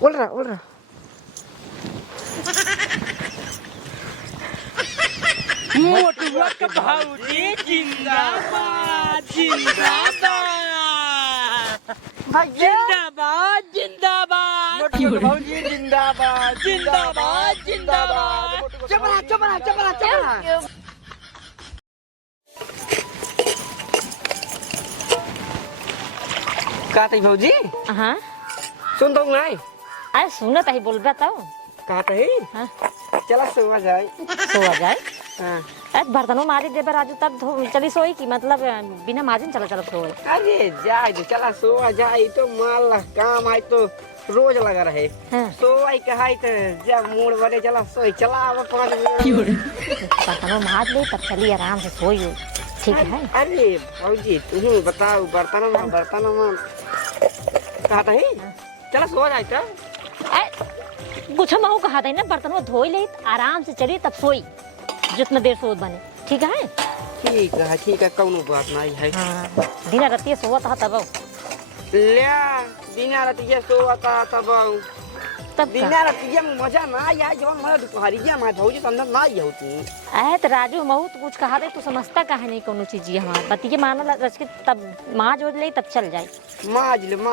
बोल रहा मोटुआ का भाऊजी जिंदाबाद जिंदाबाद जिंदाबाद जिंदाबाद भाऊजी जिंदाबाद जिंदाबाद जिंदाबाद चपला का तई भाऊजी हाँ सुन दो नहीं अरे सुनो तही बोल रहा था का तई हाँ चला सोवा जाए सो आ जाए हाँ अरे बर्तनों मारी दे पर राजू तब चली सोई की मतलब बिना माजिन चला चला सोए अरे जाए तो चला सोवा जाए तो माल काम आए तो रोज लगा रहे हाँ सोवाई कहाई तो जब मूड बने चला सोई चला अब 5 मिनट बर्तनों मार ले तब चली आराम से सोई हो ठीक है अरे भाऊजी तुम बताओ बर्तनों में कहा था ही चला सो जाए तो कुछ महू कहा था ना बर्तनों धोई ले आराम से चली तब सोई जितना देर सोत बने ठीक है ठीक है कौनो बात नहीं है हाँ दिन रात सोवत था तब लिया बिना रतिया सोता तब तब बिना रतिया में मजा ना आया जब हमारा दोपहरिया में भाऊजी समझ ना आई होती तो राजू महू तो कुछ कहा दे तू समझता कहा नहीं कोनो चीज हमार बतिये माना रच के तब माज हो ले तब चल जाए माज हम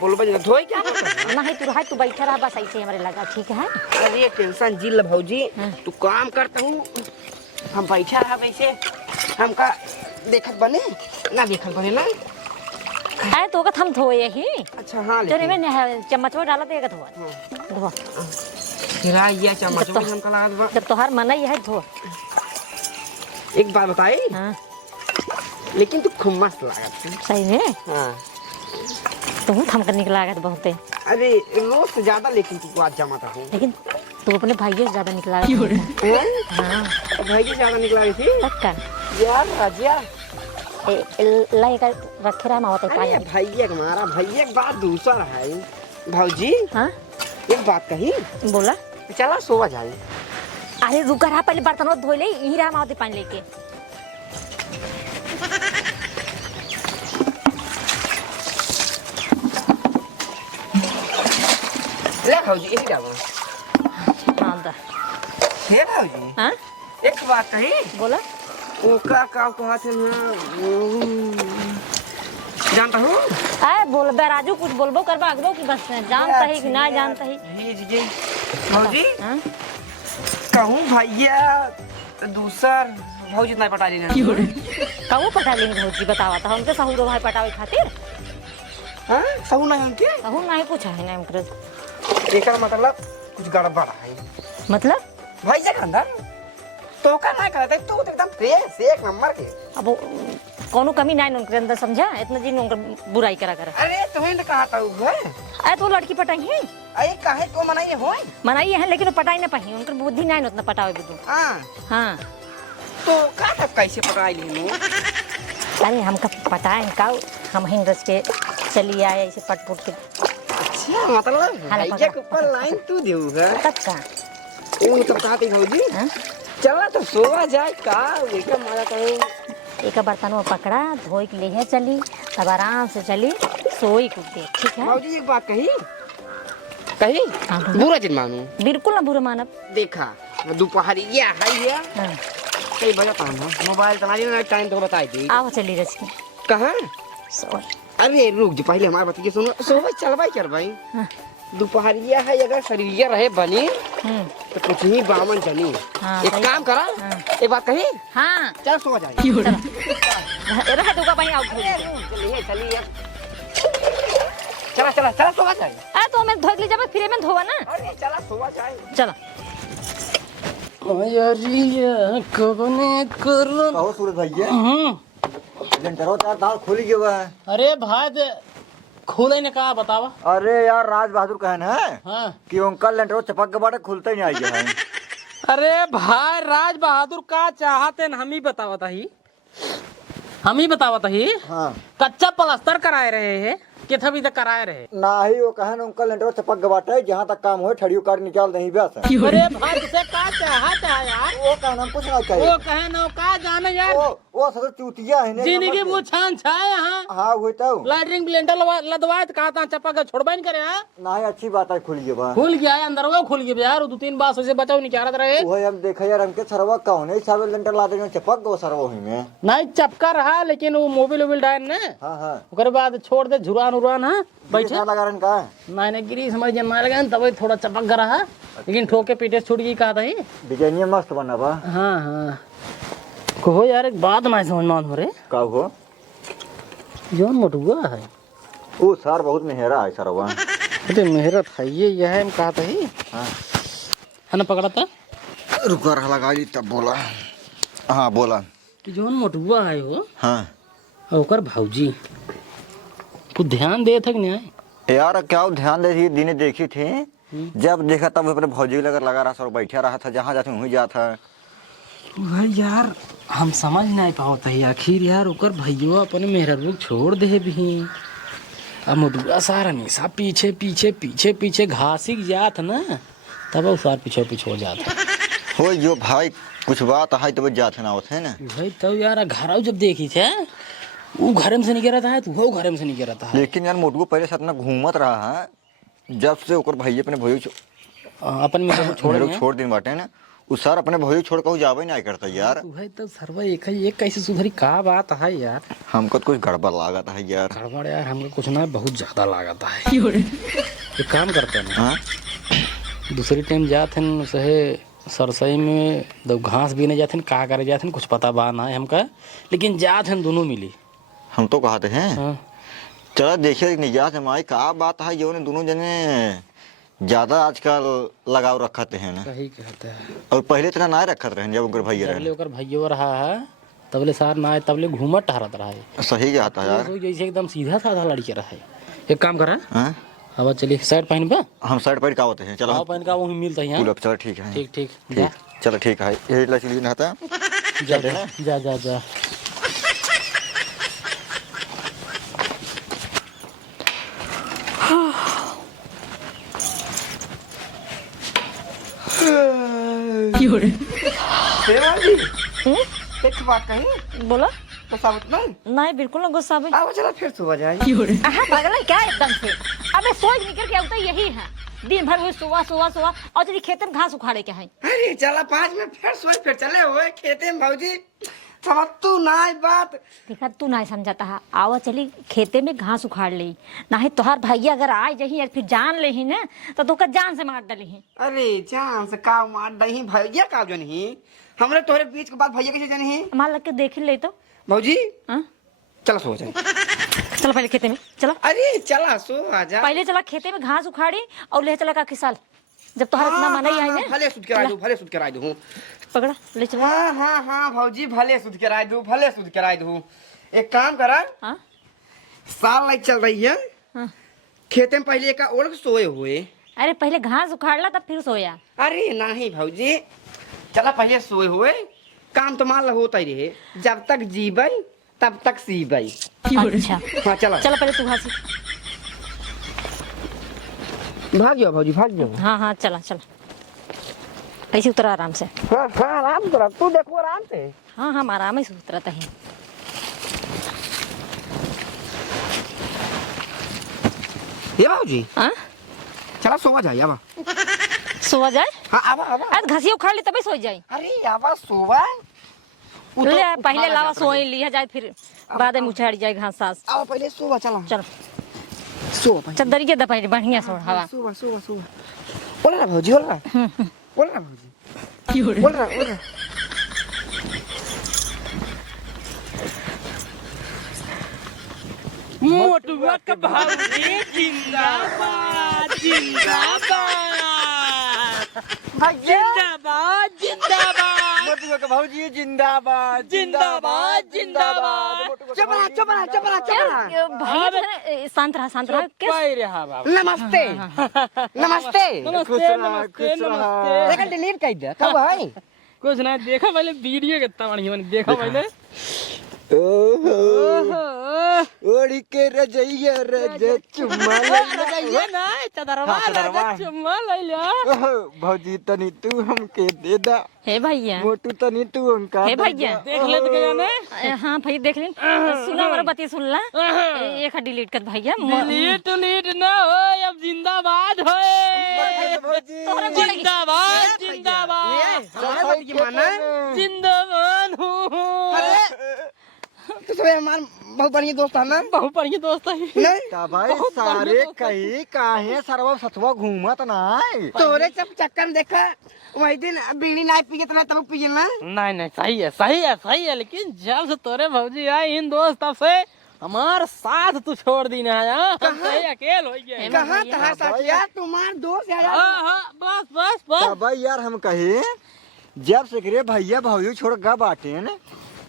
बोलबे धोई क्या नहीं तू बैठा रहा बस ऐसे हमारे लगा ठीक है अरे टेंशन जिल भाऊजी तू काम करता हूँ हम बैठा रहा वैसे हमका देखत बने ना तो हम धोए ही अच्छा हाँ तेरे में चम्मच में डाला देगा धोआ फिरा ये चम्मच में हमका लगा दबा जब तोहार मना ही है धो एक बात बताई हाँ लेकिन तू खूब मस्त लागत सही में हाँ तू हम करने के लागत बहुत है अरे रोज से ज्यादा लेकिन तू आज जमाता हूँ लेकिन तू अपने भाई से ज्यादा निकला हाँ भाई की ज्यादा निकला रही थी पक्का यार राजिया लाई का रखे रहा मावत है अरे भैया हमारा भैया की बात दूसरा है भाऊजी हाँ एक बात कही बोला चला सोवा जाए अरे रुका रहा पहले बर्तनों धो ले यही रहा मावत पानी लेके ले भाऊजी एक डालो हाँ दा हे भाऊजी हाँ एक बात कही बोला ओका का कहत है ना जानता हूँ अरे बोल बे राजू कुछ बोलबो करबा अगबो की बस जानता है कि ना जानता है भेज गई भाऊजी हाँ कहूँ भैया दूसर भाऊजी नहीं पटा लेना कहूँ पटा लेंगे भौजी बतावा था हमके सहूरो भाई पटावे खातिर हाँ सहू नहीं उनके कहूँ नहीं पूछा है ना हमके एकर मतलब कुछ गड़बड़ है मतलब भैया के अंदर तो का ना करते तू तो एकदम फ्रेश एक नंबर के अब कोनो कमी नहीं उनके अंदर समझा इतना जी उनका बुराई करा करा अरे तुम्हें तो कहा था वो अरे तो लड़की पटाई है अरे काहे को मनाई हो मनाई है लेकिन वो पटाई ना पाही उनकर बुद्धि नहीं उतना पटावे भी हाँ हाँ तो का तब कैसे पटाई ली अरे हमका पटाए का हम हिंद रच के चली आए ऐसे पटपुट के अच्छा मतलब भैया के ऊपर लाइन तू देऊगा तब का वो तो कहते भौजी हाँ? चला तो सोवा जाए का लेकर मजा करूँ एक बर्तन वो पकड़ा धोई के ले चली तब आराम से चली सोई कुछ देर ठीक है भौजी एक बात कही हाँ, बोलो। बुरा जिन मानू बिल्कुल ना बुरा मानब देखा दोपहरिया है ये हाँ कई बजा था मोबाइल तुम्हारी ना टाइम तो बताई दी आओ चली रच के कहाँ सोई अरे रुक जो पहले हमारे बतिए सुनो सोवा चल भाई हाँ दोपहरिया है अगर शरीर रहे बनी तो कुछ ही बामन चली हाँ, एक सही काम करा हाँ। एक बात कही हाँ चल सो जाए रह दूंगा भाई आओ चलिए चलिए चला सोवा जाए अरे तो मैं धोई ले जब फिर में धोवा ना अरे चला सोवा जाए चलो कहो सूरज भैया लेंटरो तार दाल खोली क्यों है? अरे भाई खोले ने कहा बतावा अरे यार राज बहादुर कहन है हाँ कि अंकल लेंटरो चपक के बाटे खुलते ही नहीं आई है। अरे भाई राज बहादुर का चाहते न हम ही बतावा था ही हाँ कच्चा प्लास्टर कराए रहे हैं केथा भी तक कराए रहे। ना ही वो कहे ना उनका लेंटर चपक गवाटे जहाँ तक काम हो ठड़ियो काट निकाल नहीं बस। अरे भाई तुझसे का चाहत है यार? वो कहना कुछ ना चाहिए। वो कहे ना का जाने यार। वो सब चूतिया है ने। जिंदगी वो छान छाए यहाँ। हाँ हुई तो। लाइटरिंग ब्लेंडर लदवाए तो कहता चपक के छोड़बे नहीं करे हाँ? ना ही अच्छी बात है खुल गया बा। खुल गया है अंदर वो खुल गया यार। 2-3 बार से बचाओ नहीं क्या रहे। वो हम देखा यार हमके सरवा कौन है हिसाब लेंटर ला देंगे चपक गो सरवा हुई में। नहीं चपका रहा लेकिन वो मोबिल वोबिल डायल ने। हाँ हाँ। उसके बाद छोड़ दे झुरान उरान हाँ बैठे। लगा रन का। नहीं गिरी समझ जमा लगा तब थोड़ा चपक कर रहा लेकिन ठोके पीटे छूट गई कहा था। डिजाइन मस्त बना बा। हाँ हाँ कहो यार एक बात मैं समझ मान हो रे। का हो? जौन मोटुआ है वो सर बहुत मेहरा है सरवा। अरे मेहरत है ये यह है कहा था ही। हाँ। है ना पकड़ा था। रुका रहा लगा ली तब बोला। हाँ बोला कि जौन मोटुआ है वो। हाँ ओकर भौजी कुछ ध्यान दे थक नहीं यार क्या ध्यान दे दिने देखी थी जब देखा तब अपने भौजी लगा रहा सर बैठा रहा था जहाँ जाते वहीं जाता है। भाई यार हम समझ नहीं पाता है आखिर यार ओकर भैया अपने मेहरबू छोड़ दे भी। अब मोटुआ सारा हमेशा पीछे पीछे पीछे पीछे घासी जात ना तब वो सार पीछे पीछे हो जाता हो जो भाई कुछ बात है तब जाते ना होते है ना भाई तब यार घर जब देखी थे वो घर में से नहीं गिरा था तो वो घर में से नहीं गिरा था। लेकिन यार मोटू पहले से इतना घूमत रहा है जब से ओकर भैया अपने भैया अपन में छोड़ दिन बाटे ना उस सर अपने भैया छोड़ कहूँ जावे नहीं करता यार। भाई तब सरवा एक कैसे सुधरी का बात है यार। हमको तो कुछ गड़बड़ लागत है यार। गड़बड़ यार हमको कुछ ना बहुत ज्यादा लागत है। एक काम करते हैं हाँ दूसरी टाइम जाते हैं सहे सरसई में दो घास भी नहीं जाते का करे जाते कुछ पता बा ना है हमका लेकिन जाते हैं दोनों मिली। हम तो कहते हैं हाँ। चलो देखिए निजात हमारी का बात है जो ने दोनों जने ज्यादा आजकल लगाव रखते हैं ना। सही कहते हैं। और पहले इतना ना रखत रहे जब उनकर भैया तबले रहे ओकर भैया रहा है तबले सार ना तबले घूमत टहरत रहा है। सही कहता यार। तो जैसे एकदम सीधा साधा लड़के रहा है। एक काम करा हाँ? अब चलिए शर्ट पहन बा हम शर्ट पैंट का होते हैं चलो आओ पहन का वही मिलता है यहाँ। चलो ठीक है ठीक ठीक ठीक चलो ठीक है यही लचली नहाता जा जा जा जा जा। सेवा जी एक बात कही बोला तो साबुत नहीं नहीं बिल्कुल ना गुस्सा भी। आओ चला फिर सुबह जाए। पागल है क्या एकदम से। अबे सोच निकल के तो यही है दिन भर वही सुबह और चलिए खेत में घास उखाड़े के है। अरे चला 5 मिनट फिर सोच फिर चले हुए खेते में भौजी समझ तू ना बात। देखा तू नहीं समझाता है आवा चली खेते में घास उखाड़ ली नहीं तोहार भैया अगर आए जही या फिर जान ले ही ना तो तू जान से मार डाली है। अरे जान से का मार दही भैया का जो नहीं हमरे तोहरे बीच के बाद भैया कैसे जाने हैं मार लग के देख ले तो भौजी हाँ? चलो सो जाए। चलो पहले खेते में चलो। अरे चला सो आजा पहले चला खेते में घास उखाड़ी और ले चला का किसाल जब तोहार इतना मन ही है भले सुध कराई दूं पकड़ा ले चला। हाँ भौजी भले सुध कराई दूं एक काम करा हाँ साल लाइट चल रही है हाँ। खेते में पहले का ओढ़ सोए हुए। अरे पहले घास उखाड़ ला तब फिर सोया। अरे नहीं भौजी चला पहले सोए हुए काम तो मान लो होता ही रहे जब तक जीवन तब तक सीबई। अच्छा हाँ चला चलो पहले तू घास भाग जाओ भौजी भाग जाओ। हाँ हाँ चला चला ऐसे उतरा आराम से। हाँ आराम करा तू देखो आराम से। हाँ हम आराम से उतरता है। ये भौजी हाँ चला सोवा जाए अब। सोवा जाए। हाँ आवा आज घासिया उखाड़ ली तभी सो जाए। अरे आवा सोवा ले पहले लावा सोई लिया जाए फिर बाद में उछाड़ जाए घास सास। आवा पहले सोवा चला चलो सोवा चद्दर के दपाई बढ़िया सो हवा। सोवा बोला ना भौजी बोला ना भौजी बोल रहा मोटुआ का भौजी जिंदाबाद जिंदाबाद जिंदाबाद मोटू का भौजी जिंदाबाद जिंदाबाद जिंदाबाद। चपला भाई शांत रहा पाई रहा बाबा। नमस्ते नमस्ते नमस्ते नमस्ते नमस्ते। देखा डिलीट कर दे कब है कुछ ना देखा पहले वीडियो कितना बढ़िया बनी देखा पहले ओढ़ के रजैया रज चुम्मा रजैया ना चदरवा चुम्मा ले लिया भौजी तनी तू हमके दे दा हे भैया मोटू तनी तू हमका हे भैया देख ले तो जाने हाँ भाई देख लें सुना हमारा बती सुन ला एक डिलीट कर भैया डिलीट ना हो अब जिंदाबाद हो जिंदाबाद जिंदाबाद जिंदाबाद हूँ तो सब हमार बहुत बढ़िया दोस्त है ना बहुत बढ़िया दोस्त है ता भाई सारे कहीं काहे सरवा सतवा घूमत ना तोरे सब चक्कर में देखा वही दिन बीड़ी ना पी के तब पी ना नहीं सही है लेकिन जब से तोरे भौजी आई इन दोस्त तब से हमार साथ तू छोड़ दी ना हम सही अकेले हो गए कहां कहां साथिया तुम्हार दोस्त है यार बस भाई यार हम कहे जब से करे भैया भौजी छोड़ गा बाटे ने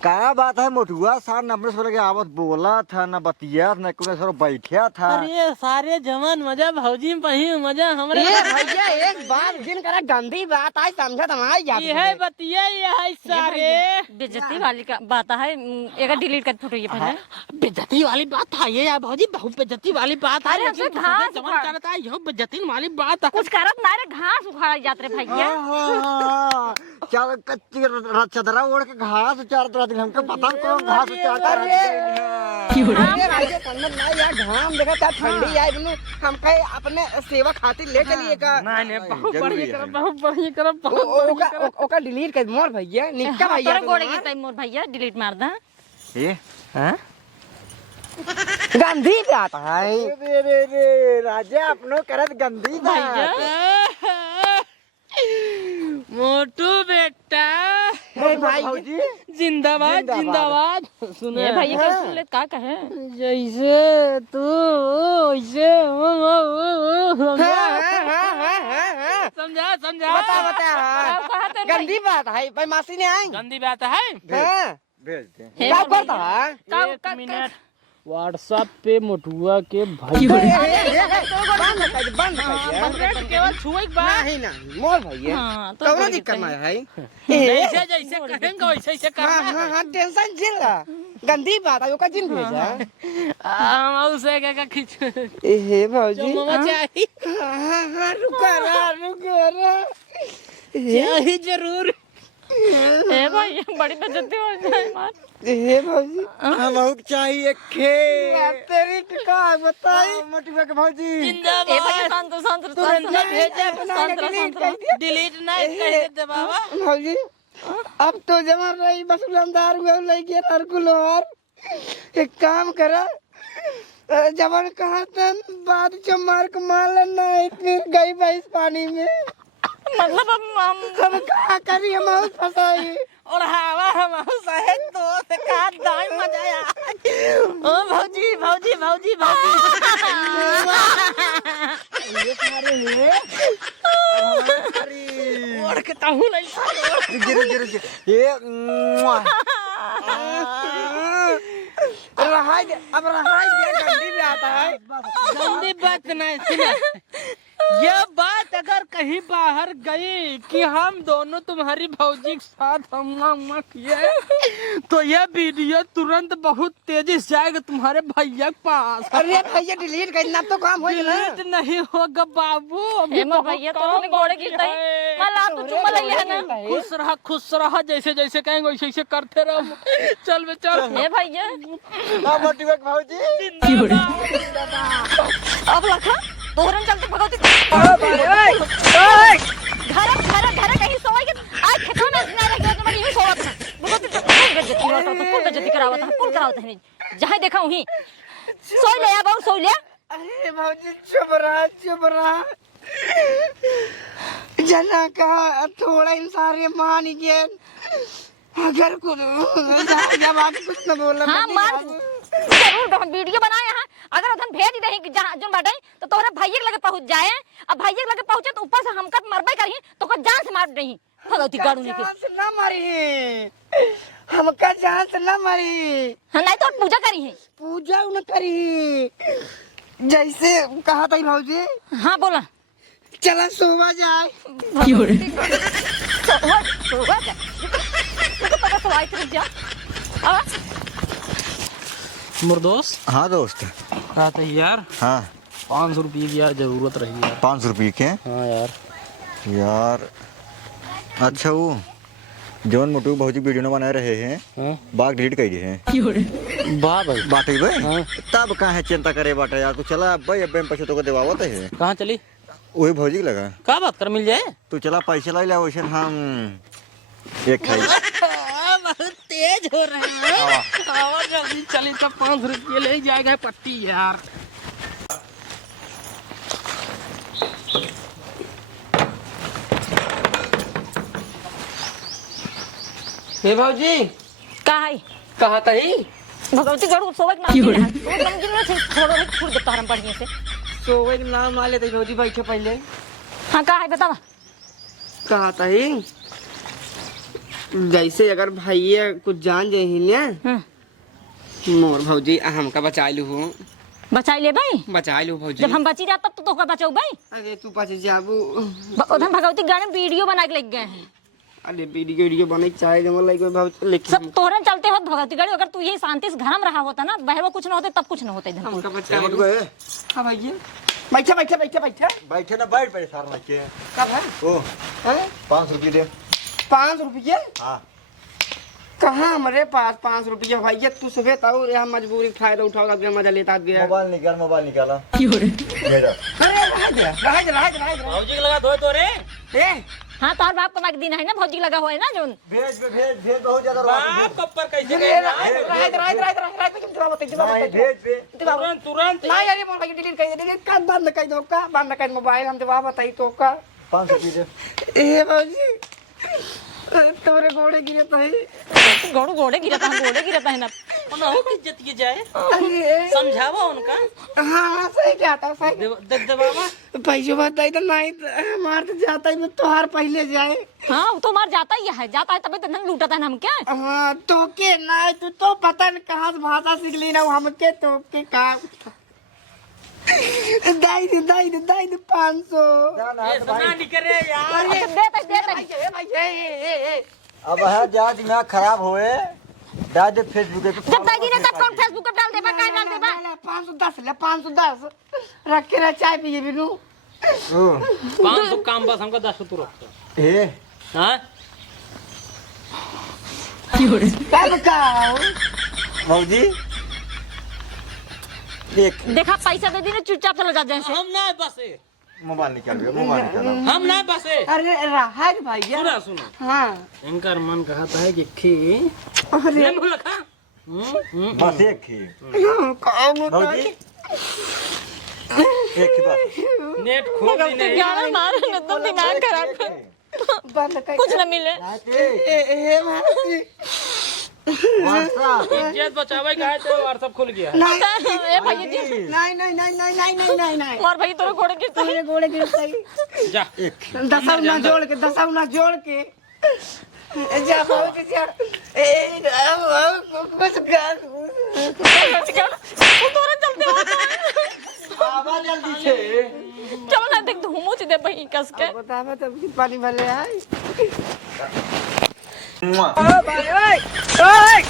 का बात है मोटुआ सार नंबर से लगे आवत बोला था ना बतिया ना कोने सर बैठा था अरे सारे जवान मजा भौजी में पही मजा हमरे भैया एक बात जिन करा गंदी बात आई समझा तुम्हारी याद ये है बतिया ये है सारे बेइज्जती वाली का बात है एक डिलीट कर फोटो ये पहले बेइज्जती वाली बात है ये यार भौजी बहुत बेइज्जती वाली बात है अरे हमसे घास जवान करता है यो बेइज्जती वाली बात है कुछ करत ना रे घास उखाड़ जात रे भैया चल कच्ची चदरा ओढ़ के घास चार तरह हमको पता कौन घास चार अरे पंडित ना यार घाम देखा था ठंडी आई बनु हम कहे अपने सेवा खातिर ले चलिए का नहीं बहुत बढ़िया कर ओका डिलीट कर मोर भैया निक्का भैया तोरे गोड़े गिरता मोर भैया डिलीट मार दा ए हां गंदी बात है रे राजा अपनो करत गंदी बात मोटू बेटा भौजी जिंदाबाद जिंदाबाद सुने भैया का सुन ले का कहे जैसे तू वैसे समझा बता गंदी बात है भाई मासी ने आई गंदी बात है भेज दे क्या करता है एक मिनट व्हाट्सएप पे मोटुआ के भाई बंद केवल छुए के बाद नहीं ना मोर भैया हां तो कौनो दिक्कत नहीं है जैसे जैसे कहेंगे वैसे वैसे करना हां टेंशन झेल ला गंदी बात है ओका जिन भेजा हम उसे क्या खींच ए भौजी मामा चाहिए हां रुक रा चाहिए जरूर ए भैया बड़ी बेइज्जती हो जाए मार ए भौजी हम चाहिए खे तेरी का बताई मोटुआ के भौजी ए जिंदाबाद भैया शांत तुरंत भेजे डिलीट नहीं कर दे बाबा भौजी अब तो जमा रही बस अंधार हुए लेके हरकुलोर एक काम करा जवन कहा तन बाद चमार को मार लेना फिर गई भैंस पानी में मतलब हम क्या करी हम फंसाई और हवा हम सहे तो से का दाई मजा आया ओ भौजी भौजी भौजी भौजी ये सारे है और के ताहू नहीं गिर ये रहाई दे अब रहाई दे गंदी भी आता है गंदी बात नहीं सुना यह बात अगर कहीं बाहर गई कि हम दोनों तुम्हारी भौजी के साथ हम किए तो यह वीडियो तुरंत बहुत तेजी से जाएगा तुम्हारे भैया के पास अरे भैया डिलीट करना तो काम हो जाना डिलीट नहीं होगा बाबू अभी मोर भैया तो ने गोड़े गिरता है मला तो चुम्मा ले लिया ना खुश रहा जैसे जैसे कहेंगे वैसे वैसे करते रहो चल बे चल ए भैया मोटुआ के भौजी अब लखा तोहरन चलते भगवती घर कहीं सोई के आज खेतों में ना रह गया तो सोवत भगवती तो बेइज्जती करावत है जहां देखा वहीं सोई ले अब सोई ले अरे भौजी चुप रहा जना का थोड़ा इंसान मान गया अगर कुछ जब आप कुछ न बोला हां मान जरूर हम वीडियो बनाए हैं अगर उधर भेज दे कि जहां जो बाटे तो तोरे भैया के लगे पहुंच जाए अब भैया के लगे पहुंचे तो ऊपर से हमका मरबे करही तो को जान से मार देही भगवती गाड़ू ने के जान से ना मारी हमका जान से ना मारी हां नहीं तो पूजा करी है पूजा न करी जैसे कहा था भौजी हां बोला चला सोवा जाए मुर्दोस हाँ दोस्त। हाँ तो यार हाँ 500 रुपये की यार जरूरत रही यार। 500 रुपये के? हाँ यार। यार अच्छा वो जौन मोटू भौजी वीडियो बना रहे हैं हाँ बाग डिलीट कर दिए हैं। वाह भाई। बाटे भाई हाँ। तब कहाँ है चिंता करे बाटे यार तू चला भाई अब में पैसे तो को देवावत है। कहाँ चली? वही भौजी के लगा क्या बात कर मिल जाए? तू चला पैसे ला ले वैसे हम एक खाई। बहुत तेज हो रहे हैं और जल्दी चली तो 500 रुपये ले जाएगा पट्टी यार। हे भाजी का है कहाँ तही? भगवती गढ़ सोवक नाम की है तो नमकीन में से थोड़ा है छोड़ देता हम बढ़िया से। सोवे के नाम आ लेते भौजी बैठे पहले। हाँ का है बतावा। कहा था ही जैसे अगर भैया कुछ जान जाही ने मोर भौजी हमका बचा लू हूँ। बचाई ले भाई। बचा लू भौजी। जब हम बची जाता तो तोका बचाऊ भाई। अरे तू पास जाबू। उधर भगवती गढ़ में वीडियो बना के लग गए हैं। अरे वीडियो बने चाहे जमा लगे भौजी लेकिन सब तोहरे चलते हो भगवती गढ़। अगर तू यही शांति से घर में रहा होता ना बहर कुछ ना होते तब कुछ ना होते इधर। हमका बचा लू। हाँ भैया बैठे बैठे बैठे बैठे बैठे ना बैठ बैठे सार के कब है ओ हैं? 500 रुपये दे। 500 रुपये? हाँ कहाँ हमारे पास 500 रुपये भैया तू सुबह ताऊ यहाँ मजबूरी फायदा उठाओ लग गया मजा लेता गया। मोबाइल निकाला मेरा। अरे रह भाजी के लगा दो तो रे। ए हाँ तार बाप का दिन है ना भौजी लगा हुआ है ना जो भेज बहुत ज्यादा बाप कप्पर कैसे नहीं तुरंत यार मोबाइल डिलीट कर बंद कर दो का बंद कर मोबाइल हम जवाब बताई तो का 500 रुपये दे। ए बाजी तोरे घोड़े गिरे तो है घोड़े गिरता है ना। उन्होंने इज्जत की जाए अरे समझावा उनका। हाँ सही जाता सही दे बाबा पैसे बताई तो नहीं मार तो जाता ही तोहार पहले जाए। हाँ तो मार जाता ही है जाता है तभी तो नहीं लूटता है हम क्या। हाँ तो के ना तू तो पता नहीं कहाँ से भाषा सीख ली ना हमके तो के का दाई दे 500। सुना निकरे यार। अब है जा दिमाग खराब होए डाल दे फेसबुक पे। जब दादी ने तब कौन फेसबुक पर डाल देबा काय डाल देबा। 510 ले 510 रख के चाय पिए बिनु। 500 काम बस हमको 10 तू रख। ए हाँ कब का मौजी देख देखा पैसा दे दी ना चुपचाप चला जा जैसे। हम ना बसे मोबाइल निकाल हम ना बसे। अरे रहा है भैया सुनो हाँ इनका मन कहता है कि खी अरे लखा बस एक ही मौजी एक ही बस नेट खोल दी नहीं। गाना मार न तो दिमाग खराब कर बंद कर कुछ न मिले। ए भाई व्हाट्सएप इज्जत बचावे का है तो व्हाट्सएप खुल गया। नहीं ए भैया जी नहीं मार भाई तोरे घोड़े की तेरे घोड़े गिर सही जा दसौना जोड़ के जा बहुत जा ए कुछ कर तोरे चलते हो आवा जल्दी से चलो ना देख धूमो दे भाई कस के। बतावा तब कि पानी भले है। मुआ। भाई ओए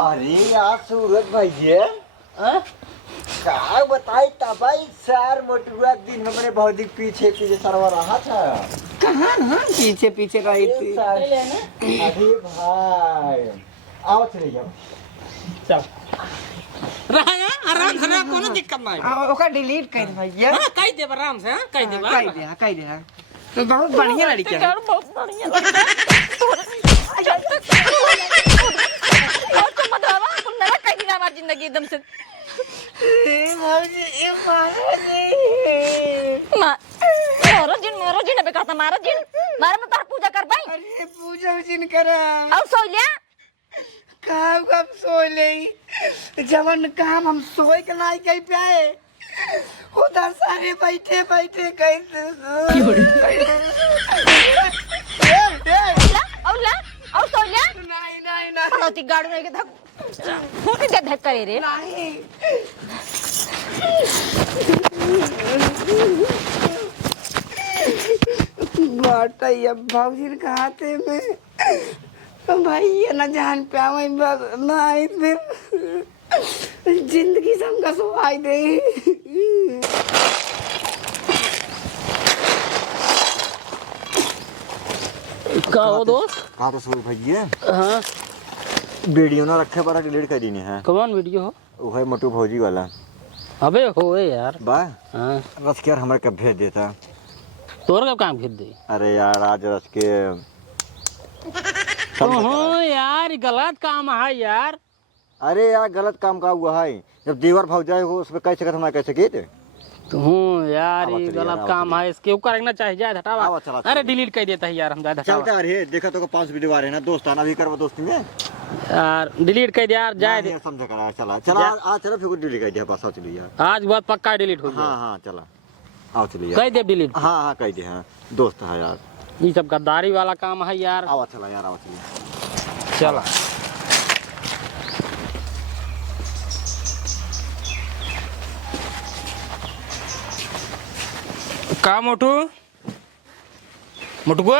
अरे यार सूरज भैया का बताई तबाई सर मोटुआ दिन में मैंने बहुत पीछे सरवा रहा था। कहाँ ना पीछे रही थी। अरे भाई आओ चले जाओ चल रहा है आराम से रहा कोनो दिक्कत नहीं। ओका डिलीट कर भैया। हां कह दे आराम से। हां कह दे कह दे तो बहुत बढ़िया लड़की है। यार बहुत बढ़िया और तो मत आवा तुम मेरा कह दी ना हमारी जिंदगी एकदम से। ए मौजी ए मारो जिन बे कहता मारो जिन मारे में तार पूजा कर भाई। अरे पूजा जिन करा और सो लिया काम कब सो ले जवन काम हम सोए के नहीं कह पाए उधर सारे बैठे कैसे और ला और सो लिया। पड़ोती गाड़ी में के धक होने दे धक करे रे नहीं बाटा ये भाजी के हाथे में भाई ये ना जान पे आवे बस ना आई फिर जिंदगी से हमका सुहाई दे का हो दोस्त? कहाँ तो सूरज भैया हाँ वीडियो ना रखे पर डिलीट कर दी है। कौन वीडियो हो? वो है मोटू भौजी वाला। अबे होए यार। बा हाँ रस के यार हमारे कब भेज देता। तोर कब काम भेज दे? अरे यार आज रस के ओहो यार गलत काम है यार। अरे यार गलत काम का हुआ है। जब देवर भौजाई हो उसमें कैसे कर हमारे कैसे गए तो यार ये गलत काम है इसके ऊपर करना चाहिए जाए हटावा। आवा चला अरे डिलीट कर देता है यार हम जाए हटावा चलता अरे देखा तो 5 वीडियो आ रहे हैं ना दोस्ताना भी करवा दोस्ती में यार डिलीट कर दे यार जाए दे। समझा करा चला चला आज चलो फिर डिलीट कर दिया बस आओ चलिए यार। आज बहुत पक्का डिलीट हो गया। हाँ हाँ चला आओ चलिए कह दे डिलीट। हाँ हाँ कह दे हाँ दोस्त है यार। ये सब गद्दारी वाला काम है यार। आवा चला यार आवा चलिए चला का मोटू मोटू को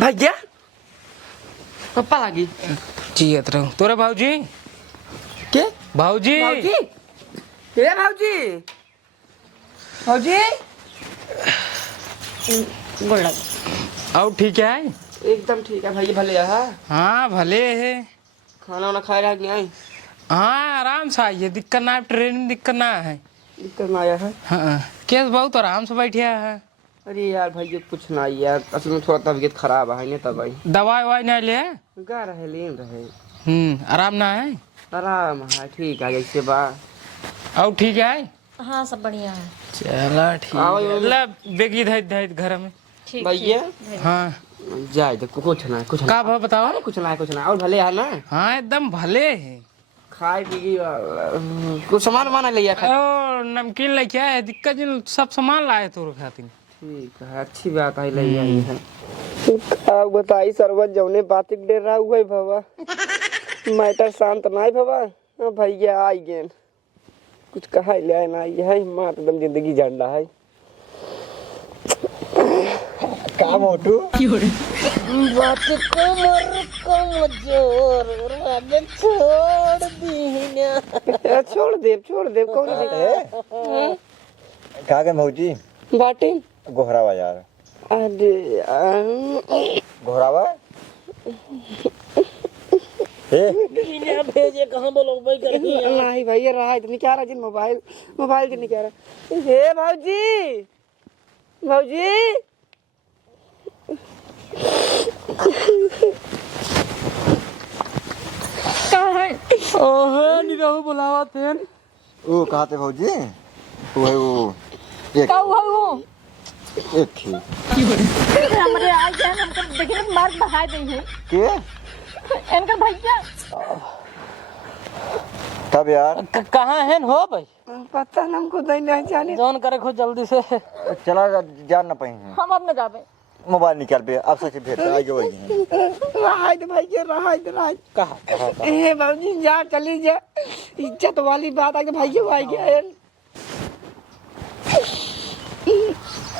भैया पप्पा लागी चियत रहो तोरे भाऊजी के भाऊजी भाऊजी ए भाऊजी भाऊजी गोड़ लग और ठीक है एकदम ठीक है भाई भले है हाँ भले है। खाना वाना खाए रहा कि नहीं हाँ आराम से आइए दिक्कत ना ट्रेन में दिक्कत ना है। दिक्कत ना आया है हाँ केस बहुत आराम से बैठिया है। अरे यार भाई कुछ ना यार असल में थोड़ा तबीयत खराब है नहीं तब भाई दवाई ववाई नहीं ले? गा रहे लेन रहे आराम ना है? आराम है ठीक है जैसे बा और ठीक है? हाँ सब बढ़िया है चला ठीक आओ है ला बेगी धैत धैत घर में। ठीक भैया हाँ जाए तो कुछ ना कुछ ना का भाव बताओ? अरे कुछ ना और भले है ना हाँ एकदम भले है। खाए पी कुछ सामान वाना लिया खा ओ नमकीन लेके आए दिक्कत जिन सब सामान लाए तोर खातिर। ठीक है अच्छी बात है ले आई है का बताई सरवत जौने बातिक डे रहा हुआ है बाबा मैटर शांत नहीं बाबा भैया आई गेन कुछ कहा ले आए ना है मां एकदम जिंदगी झंडा है का मोटू बात को जोर छोड़ दी छोड़ दे कौन का गए भौजी बाटी गोहरावा यार। अरे गोहरावा ए भेजे कहां बोलो भाई कर नहीं भैया रहा इतनी क्या रहा जिन मोबाइल के नहीं क्या रहा हे भाऊजी भाऊजी कहाँ है ओहे निरहु बुलावा तेन। वो कहाँ थे भौजी वो है वो एक का हुआ वो एक थी हमारे आ गए हमको देखिए ना मार बहा दी है के इनका भैया तब यार कहाँ है हो भाई? पता ना हमको नहीं जाने जोन करे खो जल्दी से। चला जान ना पाई हैं हम अब न जावे मोबाइल निकाल पे अब सच भेट आगे वही रहा भैया रहा कहा ए बाबूजी जा चली जा इज्जत वाली बात आके भैया भाई गया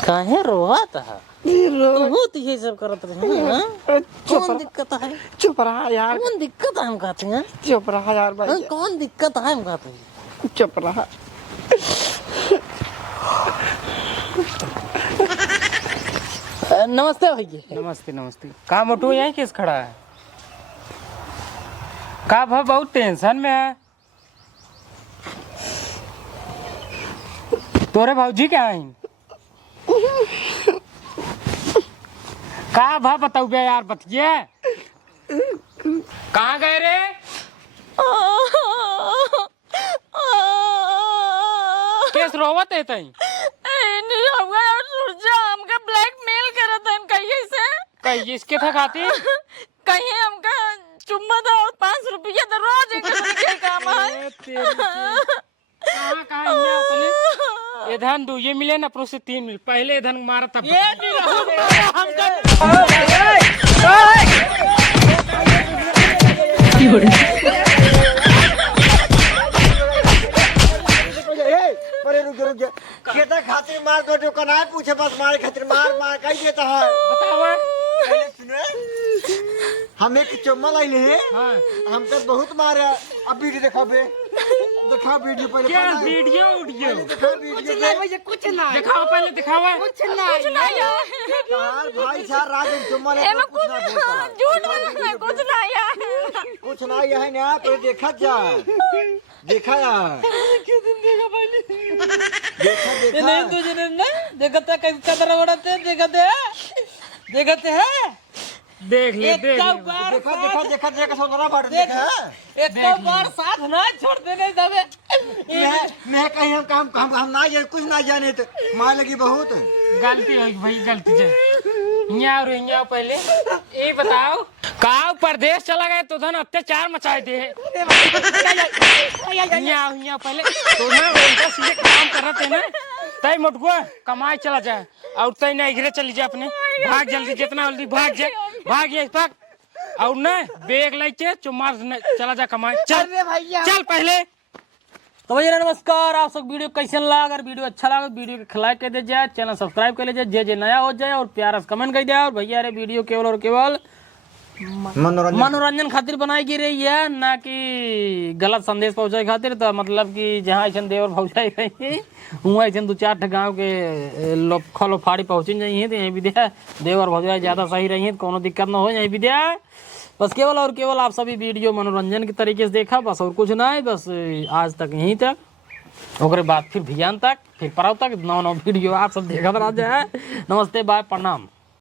काहे रोवात है? रो बहुत ही सब करत रहे हैं। कौन दिक्कत है? चुप रहा यार कौन दिक्कत है हम कहते हैं? चुप रहा यार भाई कौन दिक्कत है हम कहते हैं? चुप रहा नमस्ते भैया। नमस्ते नमस्ते। का मोटू यहीं किस खड़ा है? का भाई बहुत टेंशन में है। तोरे भाऊजी क्या है? का भा बताऊ बे यार बतिए कहाँ गए रे? केस रोवत है तई हमका ब्लैकमेल करत हन कहिए से कहीं इसके था खाती कहीं हमका चुम्मा दो 5 रुपया तो रोज एक काम है कहाँ यहाँ अपने ये धन दो ये मिले ना प्रो से 3 मिल पहले धन मारा तब ये अरे रुक केता खातिर मार दो जो कनाए पूछे बस मारे खातिर मार कहीं देता है बतावा। पहले सुने हम एक चम्मा लाइले हैं हाँ। हमको बहुत मारा अब वीडियो दिखा वीडियो पहले क्या पहले वीडियो वीडियो दिखा वीडियो भैया कुछ ना दिखाओ, पहले दिखावा। कुछ ना यार यार भाई साहब राज चम्मा ले एमे कुछ झूठ बोल रहा है, कुछ ना यार कुछ ना यह ना पहले देखा जा देखा यार देखा नहीं तुझे ना देखते कैसे कदर बढ़ते देखते हैं देख ले देख देखा सोना बात देखा एक बार साथ ना छोड़ते नहीं दबे। मैं कहीं हम ना जाने कुछ ना जाने तो मार लगी बहुत गलती होगी भाई, गलती से यहाँ पहले ये बताओ का परदेश चला गए तो धन अत्याचार मचाए थे। यहाँ पहले तो उल्टा सीधे काम कर रहे थे ना, तय मोटकुआ कमाई चला जाए और तय ना घरे चली जाए अपने भाग जल्दी जितना जल्दी भाग और न बेग लेके चुमार चला जा कमाई चल चल पहले। तो भैया नमस्कार, आप सब वीडियो कैसे लगा? अगर वीडियो अच्छा लगा वीडियो को लाइक कर दे जाए, चैनल सब्सक्राइब कर लीजिए, जे नया हो जाए और प्यारा से कमेंट कर दिया। और भैया रे वीडियो केवल और केवल मनोरंजन खातिर बनाई गई रही है, ना कि गलत संदेश पहुंचाए खातिर। तो मतलब कि जहाँ ऐसा देवर पहुंचाई रही वहाँ ऐसा 2-4 गाँव के लोग खलो फाड़ी पहुँची जाइए तो यहीं भी दिया देवर भौजाई ज़्यादा सही रही है तो कोनो दिक्कत ना हो, यहीं भी दिया। बस केवल और केवल आप सभी वीडियो मनोरंजन के तरीके से देखा, बस और कुछ ना है। बस आज तक यहीं तक, और बाद फिर भियान तक, फिर परव तक नौ वीडियो आप सब देखा रह जाए। नमस्ते, बाय, प्रणाम।